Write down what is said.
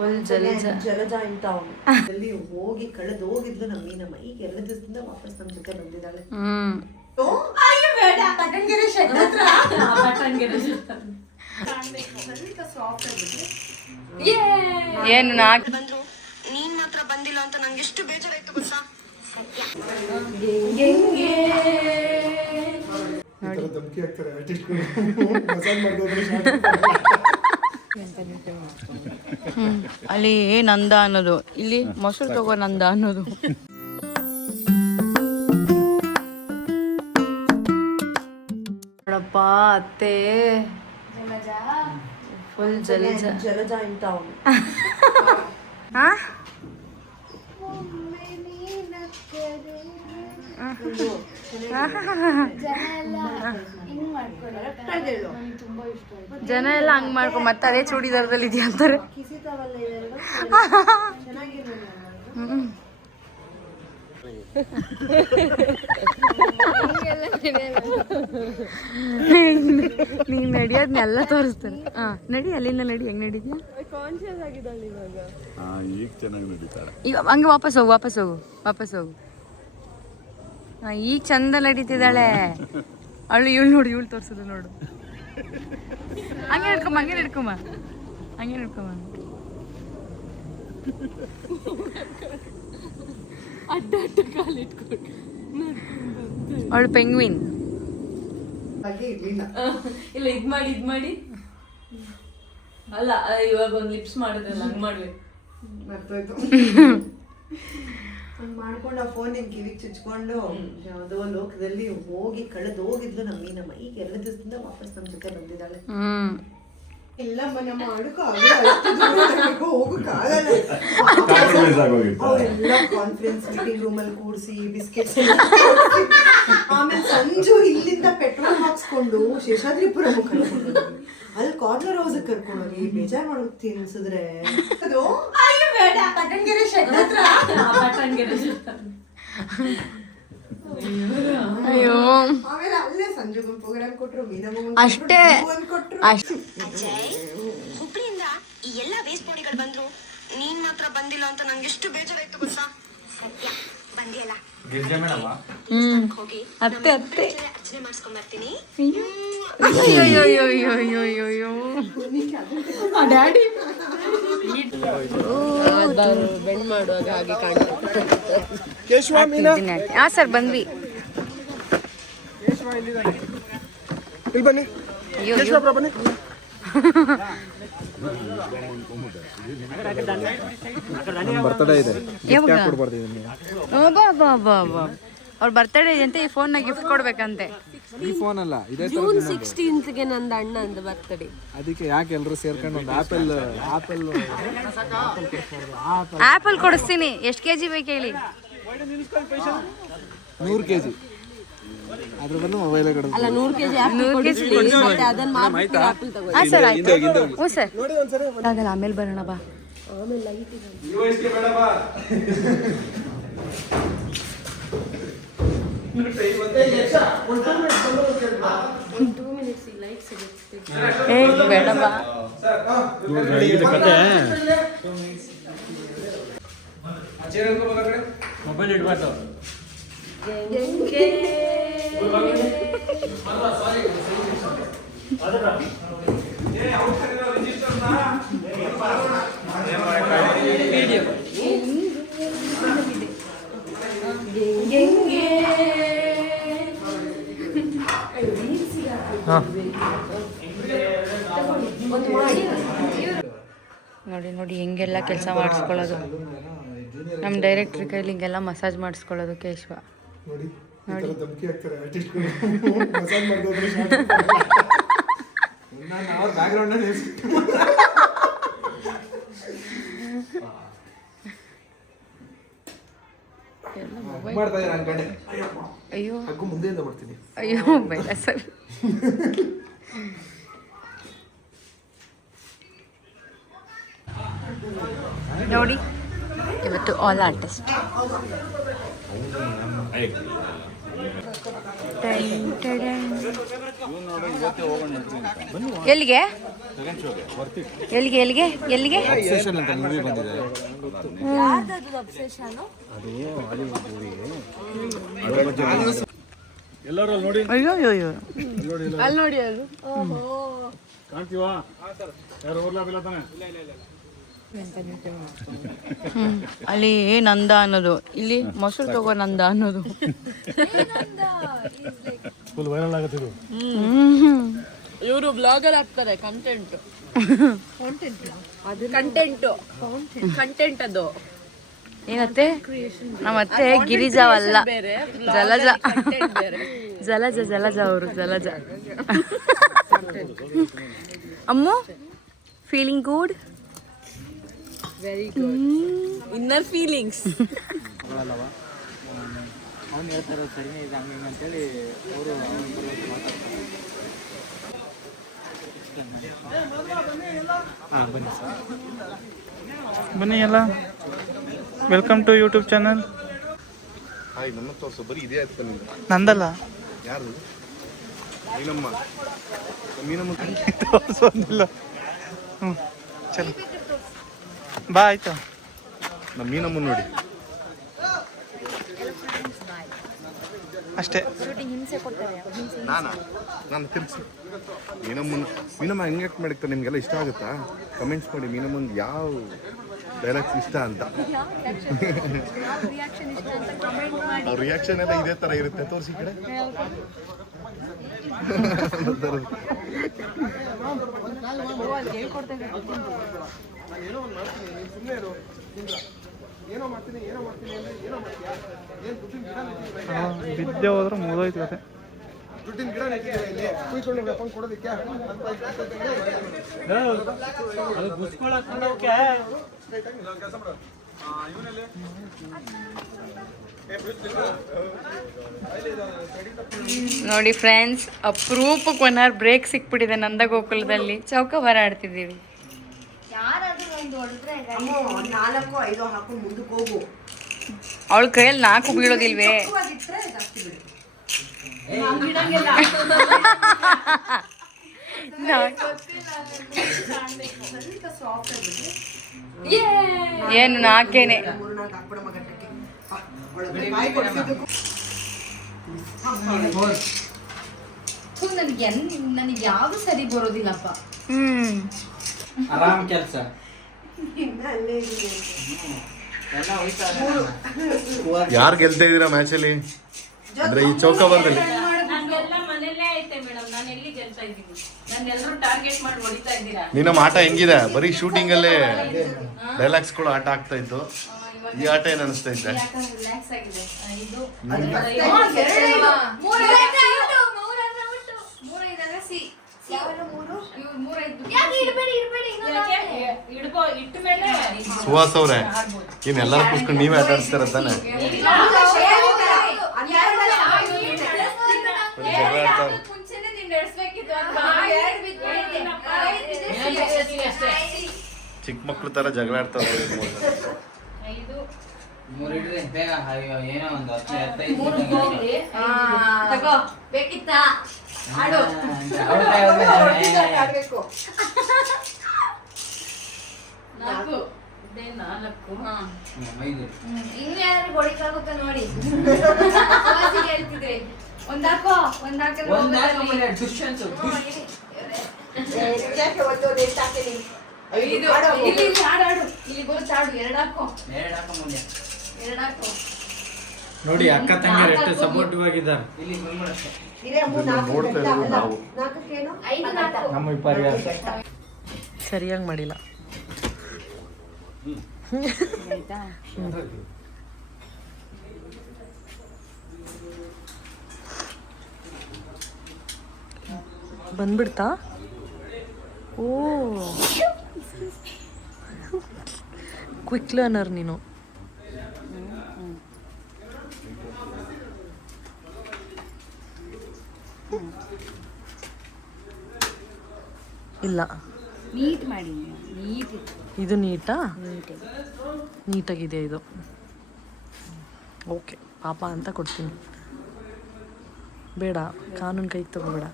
Full ಜಲಜ ಅಂತ ಅವನು ಅಲ್ಲಿ ಹೋಗಿ ಕಳೆದು ಹೋಗಿದ್ಲು ನಮ್ಮ ಮೀನಮ್ಮ. ಈಗ 2 ದಿವಸದಿಂದ ವಾಪಸ್ ನಮ್ಮ ಜೊತೆ ಬಂದಿದ್ದಾಳೆ. ಏನು ಬಂದ್ರು, ನೀನ್ ಮಾತ್ರ ಬಂದಿಲ್ಲ ಅಂತ ನಂಗೆ ಎಷ್ಟು ಬೇಜಾರಾಯ್ತು ಗೊತ್ತಾ. ಅಲ್ಲಿ ನಂದ ಅನ್ನೋದು, ಇಲ್ಲಿ ಮೊಸರು ತಗೋ ನಂದ ಅನ್ನೋದು. ನೋಡಪ್ಪ ಅತ್ತೆ ಫುಲ್ ಜಲಜ ಅಂತ ಅವನು. ಜನ ಎಲ್ಲ ಹಂಗ್ ಮಾಡ್ಕೊ ಮತ್ತೆ ಅದೇ ಚೂಡಿದಾರದಲ್ಲಿ ಇದೆಯಾ ಅಂತಾರೆ. ನೀನ್ ನಡಿಯೋದ್ನೆಲ್ಲ ತೋರಿಸ್ತಾರೆ. ನಡಿ, ಅಲ್ಲಿಂದ ನಡಿ. ಹೆಂಗ್ ನಡಿದ್ಯಾ? ಈಗ ಹಂಗೆ ವಾಪಸ್ ಹೋಗು. ಈಗ ಚಂದ ನಡೀತಿದ್ದಾಳೆ ಅವಳು. ಇವಳು ನೋಡಿ, ಇವಳು ತೋರ್ಸುದು ನೋಡು. ಹಂಗೆ ಹಿಡ್ಕೊಮ್ಮ. ಅಡ್ಡ ಕಾಲಿಟ್ಕೊಂಡು ಅವಳು ಪೆಂಗ್ವಿನ್. ಇಲ್ಲ ಇದ್ ಮಾಡಿ ಅಲ್ಲ, ಇವಾಗ ಒಂದು ಲಿಪ್ಸ್ ಮಾಡಿದ್ರಲ್ಲ ಹಂಗ್ ಮಾಡ್ಬೇಕು. ಮಾಡ್ಕೊಂಡು ಆ ಫೋನ್ ಕಿವಿಗೆ ಚುಚ್ಕೊಂಡು ಯಾವುದೋ ಲೋಕದಲ್ಲಿ ಹೋಗಿ ಕಳೆದು ಹೋಗಿದ್ಲು ನಮ್ಮ ಮೀನಮ್ಮ. ಈಗ 2 ದಿವಸದಿಂದ ವಾಪಸ್ ನಮ್ಮ ಜೊತೆ ಬಂದಿದ್ದಾಳೆ. ಎಲ್ಲ ನಮ್ಮ ಅವರೆಲ್ಲ ಕಾನ್ಫರೆನ್ಸ್ ಮೀಟಿಂಗ್ ರೂಮಲ್ಲಿ ಕೂಡಿಸಿ ಬಿಸ್ಕೆಟ್ಸ್ ಆಮೇಲೆ ಸಂಜು ಇಲ್ಲಿಂದ ಪೆಟ್ರೋಲ್ ಹಾಕ್ಸ್ಕೊಂಡು ಶೇಷಾದ್ರಿಪುರ ಕರ್ಕೊಂಡು ಅಲ್ಲಿ ಕಾರ್ನರ್ ಹೌಸ್ ಕರ್ಕೊಂಡೋಗಿ ಬೇಜಾರ್ ಮಾಡೋದು ತಿನ್ಸಿದ್ರೆ ಅದು ಪಟ್ಟಣಗೆರೆ ಶೆಡ್ ಹತ್ರ. ಅಯ್ಯೋ, ಆಮೇಲೆ ಅಲ್ಲೇ ಸಂಜು ಪ್ರೋಗ್ರಾಮ್ ಕೊಟ್ರು, ಅಷ್ಟೇ. ಹುಬ್ಳಿಯಿಂದ ಈ ಎಲ್ಲಾ ವೇಸ್ಟ್ ಬಾಡಿಗಳು ಬಂದ್ರು, ನೀನ್ ಮಾತ್ರ ಬಂದಿಲ್ಲ ಅಂತ ನಂಗೆ ಎಷ್ಟು ಬೇಜಾರಾಯ್ತು ಗೊತ್ತಾ. ಸತ್ಯ ಬಂದಿಯಲ್ಲ, ಹೋಗಿ ಅತ್ತೆ ಅರ್ಚನೆ ಮಾಡಿಸ್ಕೊಂಡ್ ಬರ್ತೀನಿ. ಡ್ಯಾಡಿ ಬೆಂಡ್ ಮಾಡುವಾಗ ಹಾಗೆ ಕಾಣ್ತದೆ. ಹಾ ಸರ್, ಬಂದ್ವಿ. ಅವ್ರ ಬರ್ತಡೇ ಇದೆ ಅಂತ ಈ ಫೋನ್ ನ ಗಿಫ್ಟ್ ಕೊಡ್ಬೇಕಂತೆ. ಈ ಫೋನ್ ಅಲ್ಲ, ಜೂನ್ 16ಗೆ ನಂದು ಅಣ್ಣಂದು ಬರ್ತಡೇ. ಅದಕ್ಕೆ ಯಾಕೆ ಎಲ್ಲರೂ ಸೇರ್ಕೊಂಡು ಒಂದು ಆಪಲ್ ಕೊಡಿಸ್ತೀನಿ. ಎಷ್ಟು ಕೆಜಿ ಬೇಕು ಹೇಳಿ? 100 kg. ಅದ್ರ ಬದಲು ಮೊಬೈಲ್ ಅಲ್ಲ, 100 kg ಮತ್ತೆ ಅದನ್ನ ಮಾರ್ಬಿಟ್ಟು ಆಪಲ್ ತಗೋ. ಹಾ ಸರ್, ಆಯ್ತು. ಹ್ಞೂ ಸರ್, ಆಗಲ್ಲ, ಆಮೇಲೆ ಬರೋಣ ಬಾ. ಆಮೇಲೆ ಲೈಟ್ ಇದೆ. ಬೇಡ ಬಾ. ಮೊಬೈಲ್ ಇಡಬಾರ್ದು. ನೋಡಿ ಹೆಂಗೆಲ್ಲ ಕೆಲಸ ಮಾಡಿಸ್ಕೊಳ್ಳೋದು. ನಮ್ಮ ಡೈರೆಕ್ಟ್ರ್ ಕೈಲಿ ಹಿಂಗೆಲ್ಲ ಮಸಾಜ್ ಮಾಡಿಸ್ಕೊಳ್ಳೋದು ಕೇಶವ. ನೋಡಿ ಅಯ್ಯೋ ಮುಂದೆಯಿಂದ ಬರ್ತೀನಿ. ಅಯ್ಯೋ ಬೇಡ ಸರ್. ನೋಡಿ ಇವತ್ತು ಆಲ್ ಆರ್ಟಿಸ್ಟ್. ಎಲ್ಲಿಗೆ ಎಲ್ಲಿಗೆ ಎಲ್ಲಿಗೆ ಎಲ್ಲಿಗೆ ಅಬ್ಸೆಷನ್ ಅಂತ ಮೂವಿ ಬಂದಿದೆ. ಎಲ್ಲರೂ ಅಲ್ಲಿ ನೋಡಿ, ಅಯ್ಯೋ ಅಯ್ಯೋ ಅಯ್ಯೋ ಅಲ್ಲಿ ನೋಡಿ ಅದು ಕಾಣ್ತೀವಾ? ಯಾರು ಓರ್ಲಾಪಿಲ್ಲ ತಾನೆ? ಅಲ್ಲಿ ನಂದ ಅನ್ನೋದು, ಇಲ್ಲಿ ಮೊಸರು ತಗೋ ನಂದ ಅನ್ನೋದು. ಫುಲ್ ವೈರಲ್ ಆಗುತ್ತಿದ್ದು. ಇವರು ಬ್ಲಾಗರ್ ಆಗ್ತಾರೆ. ಕಂಟೆಂಟ್ ಅದು ಏನತ್ತೆ ನಮ್ಮತ್ತೆ ಗಿರಿಜಾವಲ್ಲ, ಬೇರೆ, ಜಲಜ ಬೇರೆ. ಜಲಜ ಅವರು Jalaja. Ammu feeling good, very good. Inner feelings. ಅವ್ನು ಹೇಳ್ತಾರೆ ಸರಿನೇ ಇದೆ ಹಂಗೆ ಅಂತೇಳಿ ಅವರು ಬನ್ನಿ ಸರ್, ಬನ್ನಿ ಎಲ್ಲ. Welcome to YouTube channel. Hi, ನನ್ನ ತೋರಿಸು, ಬರೀ ಇದೇ ಆಯ್ತು ನಿಂದು. ನಂದಲ್ಲ, ಯಾರು? ಮೀನಮ್ಮ. ಮೀನಮ್ಮ ತೋರಿಸೋದಿಲ್ಲ. ಹ್ಞೂ ಚಲೋ ಬಾ ಆಯ್ತು. ನಮ್ಮ ಮೀನಮ್ಮ ನೋಡಿ. ಅಷ್ಟೇ. ನಾನು ತಿರ್ಗಿಸಿ ಮೀನಮ್ಮ ಹೆಂಗೆ ಆ್ಯಕ್ಟ್ ಮಾಡಿರ್ತಾರೆ ನಿಮಗೆಲ್ಲ ಇಷ್ಟ ಆಗುತ್ತಾ? ಕಮೆಂಟ್ಸ್ ಮಾಡಿ ಮೀನಮ್ಮಂಗೆ ಯಾವ ಡೈಲಾಗ್ಸ್ ಇಷ್ಟ ಅಂತ. ಅವ್ರ ರಿಯಾಕ್ಷನ್ ಎಲ್ಲ ಇದೇ ಥರ ಇರುತ್ತೆ. ತೋರಿಸಿ ಕಡೆ ಬಿದ್ದೆ ಹೋದ್ರೆ ಮುಗಿದೋಯ್ತು ಕತೆ. ನೋಡಿ ಫ್ರೆಂಡ್ಸ್, ಅಪರೂಪಕ್ಕೆ 1 hour ಬ್ರೇಕ್ ಸಿಕ್ಬಿಟ್ಟಿದೆ ನಂದಗೋಕುಲದಲ್ಲಿ. ಚೌಕಾಬಾರ ಆಡ್ತಿದ್ದೀವಿ. ಅಮ್ಮ 4-5 ಹಾಕೊಂಡು ಮುಂದಕ್ಕೆ ಹೋಗು. ಅವಳ ಕೈಯಲ್ಲಿ 4 ಬೀಳೋದಿಲ್ವೇ? ಪಕ್ವವಾಗಿಟ್ರೆ ಜಾಸ್ತಿ ಬಿಡು. ಸ್ವಲ್ಪ ಸಾಫ್ಟ್ ಆಗಿಬಿಟ್ರೆ ಏನು 4 3-4 ಹಾಕ್ಬಿಡಮ್ಮ ಗಟ್ಟಕ್ಕೆ. ಒಳಗಡೆ ಬಾಯಿ ಕೊಡ್ಸಿದ್ದಕ್ಕೂ ನನಗೆ ಯಾವುದು ಸರಿ ಬರೋದಿಲ್ಲಪ್ಪ. ಆರಾಮ್ ಕೆಲಸ ಇನ್ನ ಅಲ್ಲೇ ಇದೀನಿ. ಯಾರು ಗೆಲ್ತಾ ಇದ್ದೀರಾ ಮ್ಯಾಚಲ್ಲಿ ಅಂದ್ರೆ ಈ ಚೌಕಾಬಾರದಲ್ಲಿ? ನಂಗೆಲ್ಲ ಮನೆಯಲ್ಲೇ ಐತೆ ಮೇಡಮ್. ನಾನು ಎಲ್ಲಿ ಗೆಲ್ತಾ ಇದ್ದೀನಿ? ನನ್ನೆಲ್ಲರೂ ಟಾರ್ಗೆಟ್ ಮಾಡಿ ಹೊಡಿತಾ ಇದ್ದೀರಾ. ಮೀನಮ್ಮ ಆಟ ಹೆಂಗಿದೆ? ಬರೀ ಶೂಟಿಂಗ್ ಅಲ್ಲೇ ಡೈಲಾಗ್ಸ್ಗಳು ಆಟ ಆಗ್ತಾ ಇತ್ತು. ಈ ಆಟ ಏನ್ ಅನಿಸ್ತಾ ಇದ್ದೆ? ರಿಲ್ಯಾಕ್ಸ್ ಆಗಿದೆ ಇದು. ಸುಹಾಸ್ ಅವ್ರೆ, ಇನ್ನೆಲ್ಲರೂ ಕೂತ್ಕೊಂಡು ನೀವೇ ಆಟ ಆಡ್ಸ್ತಾರ ತಾನೆ? ಜಗಳ ಆಡ್ತಾರೆ. ಚಿಕ್ಕ ಮಕ್ಳು ತರ ಜಗಳ ಆಡ್ತಾರೆ. ಬೇಕಿತ್ತಾ ಆಡು. ಆಡ್ಬೇಕು. 4 ಇನ್ನು ಯಾರು ಹೊಡಿಕಾಗುತ್ತೆ ನೋಡಿ. ಹೇಳ್ತಿದ್ರಿ ಒಂದಾಕೋ ಯಾಕೆ ಒದ್ದೋದು ಎಷ್ಟು ಹಾಕಿನಿ? ಇಲ್ಲಿ ಆಡು. ಇಲ್ಲಿ ಬರುತ್ತೆ ಆಡು. 2 ಹಾಕೋ. 2 ಹಾಕೋ. ನೋಡಿ, ಅಕ್ಕ ತಂಗಿಯರು ಎಷ್ಟು ಸಪೋರ್ಟಿವ್ ಆಗಿದ್ದಾರೆ. ಇರೇ 3-4 ನೋಡ್ತಾ ಇರೋದು ನಾವು. 4-ಕ್ಕೇನು? 5 ನಾಕು. ನಮ್ಮ ವಿಪರ್ಯಾಸ. ಸರಿಯಾಗಿ ಮಾಡಿಲ್ಲ. ಬಂದ್ಬಿಡ್ತಾ? ಓ, ಕ್ವಿಕ್ ಲರ್ನರ್ ನೀನು. ಇಲ್ಲ, ನೀಟ್ ಮಾಡಿ. ನೀಟ್ ಇದು ನೀಟಾ? ನೀಟಾಗಿದೆ ಇದು. ಓಕೆ, ಪಾಪ ಅಂತ ಕೊಡ್ತೀನಿ. ಬೇಡ ಕಾನೂನು ಕೈಗೆ ತಗೋಬೇಡ.